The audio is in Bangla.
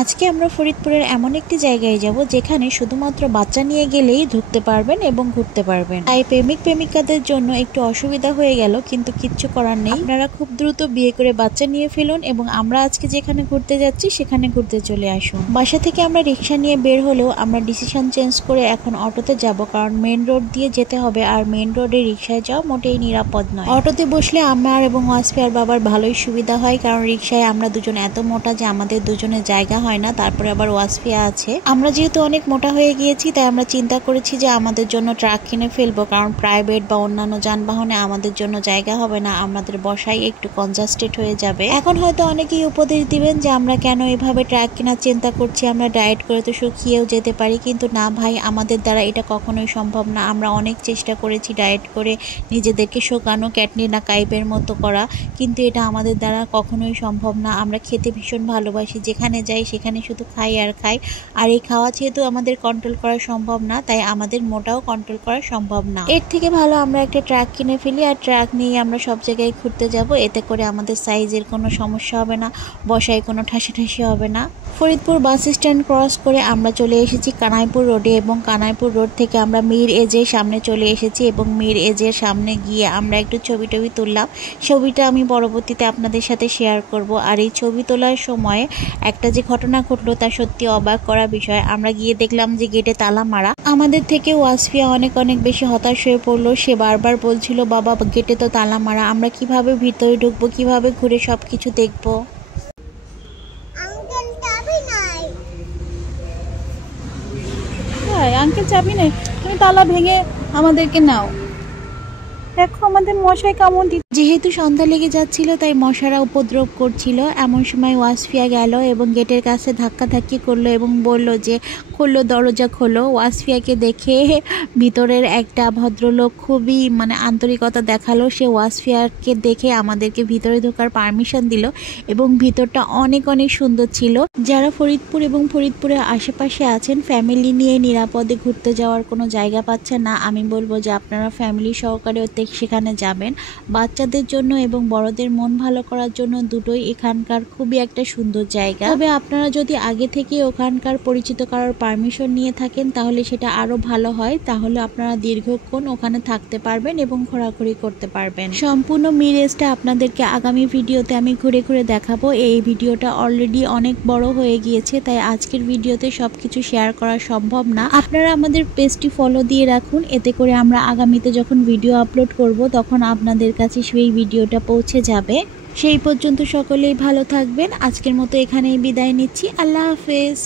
আজকে আমরা ফরিদপুরের এমন একটি জায়গায় যাব যেখানে শুধুমাত্র বাচ্চা নিয়ে গেলেই ঢুকতে পারবেন এবং ঘুরতে পারবেন। তাই প্রেমিক প্রেমিকাদের জন্য একটু অসুবিধা হয়ে গেল, কিন্তু কিচ্ছু করার নেই। আপনারা খুব দ্রুত বিয়ে করে বাচ্চা নিয়ে ফেলুন এবং আমরা আজকে যেখানে ঘুরতে যাচ্ছি সেখানে ঘুরতে চলে আসুন। বাসা থেকে আমরা রিক্সা নিয়ে বের হলেও আমরা ডিসিশন চেঞ্জ করে এখন অটোতে যাব, কারণ মেন রোড দিয়ে যেতে হবে আর মেন রোডে রিক্সায় যাওয়া মোটেই নিরাপদ নয়। অটোতে বসলে আমার এবং ওয়াসফিয়ার বাবার ভালোই সুবিধা হয়, কারণ রিক্সায় আমরা দুজন এত মোটা যে আমাদের দুজনের জায়গা হয় না। তারপরে আবার ওয়াসফিয়া আছে। আমরা যেহেতু অনেক মোটা হয়ে গিয়েছি তাই আমরা চিন্তা করেছি যে আমাদের জন্য ট্রাক কিনে ফেলবো, কারণ প্রাইভেট বা অন্যান্য যানবাহনে আমাদের জন্য জায়গা হবে না, আমাদের বসাই একটু কনজাস্টেড হয়ে যাবে। এখন হয়তো অনেকেই উপদেশ দিবেন যে আমরা কেন এভাবে ট্রাক কেনার চিন্তা করছি, আমরা ডায়েট করে তো শুকিয়েও যেতে পারি। কিন্তু না ভাই, আমাদের দ্বারা এটা কখনোই সম্ভব না। আমরা অনেক চেষ্টা করেছি ডায়েট করে নিজেদেরকে শুকানো, ক্যাটরিনা কাইফের মতো করা, কিন্তু এটা আমাদের দ্বারা কখনোই সম্ভব না। আমরা খেতে ভীষণ ভালোবাসি, যেখানে যাই সেখানে শুধু খাই আর খাই। আর এই খাওয়া যেহেতু আমাদের কন্ট্রোল করা সম্ভব না, তাই আমাদের মোটাও কন্ট্রোল করা সম্ভব না। এর থেকে ভালো আমরা একটা ট্রাক কিনে ফেলি আর ট্রাক নিয়ে আমরা সব জায়গায় ঘুরতে যাব। এতে করে আমাদের সাইজের কোনো সমস্যা হবে না, বসায় কোনো ঠাসি হবে না। ফরিদপুর বাস স্ট্যান্ড ক্রস করে আমরা চলে এসেছি কানাইপুর রোডে, এবং কানাইপুর রোড থেকে আমরা মীর এজের সামনে চলে এসেছি এবং মীর এজের সামনে গিয়ে আমরা একটু ছবি তুললাম। ছবিটা আমি পরবর্তীতে আপনাদের সাথে শেয়ার করব। আর এই ছবি তোলার সময় একটা যে ঘটনা ঘটলো তা সত্যি অবাক করা বিষয়। আমরা গিয়ে দেখলাম যে গেটে তালা মারা। আমাদের থেকে ওয়াসফিয়া অনেক বেশি হতাশ হয়ে পড়লো। সে বারবার বলছিল, বাবা গেটে তো তালা মারা, আমরা কিভাবে ভিতরে ঢুকবো, কিভাবে ঘুরে সবকিছু দেখবো। আঙ্কেল চাবি নেই, তুমি তালা ভেঙে আমাদেরকে নাও। দেখো আমাদের মশাই কামড় দিচ্ছে। যেহেতু সন্ধ্যা লেগে যাচ্ছিল তাই মশারা উপদ্রব করছিল। এমন সময় ওয়াসফিয়া গেল এবং গেটের কাছে ধাক্কাধাক্কি করলো এবং বলল যে খোলো, দরজা খোলো। ওয়াসফিয়াকে দেখে ভিতরের একটা ভদ্রলোক খুবই আন্তরিকতা দেখালো। সে ওয়াসফিয়াকে দেখে আমাদেরকে ভিতরে ঢোকার পারমিশন দিল এবং ভিতরটা অনেক সুন্দর ছিল। যারা ফরিদপুর এবং ফরিদপুরের আশেপাশে আছেন, ফ্যামিলি নিয়ে নিরাপদে ঘুরতে যাওয়ার কোনো জায়গা পাচ্ছেন না, আমি বলবো যে আপনারা ফ্যামিলি সহকারে সেখানে যাবেন। বাচ্চাদের জন্য এবং বড়দের মন ভালো করার জন্য দুটোই এখানকার খুবই একটা সুন্দর জায়গা। তবে আপনারা যদি আগে থেকে ওখানকার পরিচিত কারোর পারমিশন নিয়ে থাকেন তাহলে সেটা আরো ভালো হয়, তাহলে আপনারা দীর্ঘক্ষণ ওখানে থাকতে পারবেন এবং ঘোরাঘুরি করতে পারবেন। সম্পূর্ণ মিরেজটা আপনাদেরকে আগামী ভিডিওতে আমি ঘুরে দেখাবো। এই ভিডিওটা অলরেডি অনেক বড় হয়ে গিয়েছে, তাই আজকের ভিডিওতে সবকিছু শেয়ার করা সম্ভব না। আপনারা আমাদের পেজটি ফলো দিয়ে রাখুন, এতে করে আমরা আগামীতে যখন ভিডিও আপলোড করব তখন আপনাদের কাছে সেই ভিডিওটা পৌঁছে যাবে। সেই পর্যন্ত সকলেই ভালো থাকবেন। আজকের মতো এখানেই বিদায় নিচ্ছি। আল্লাহ হাফেজ।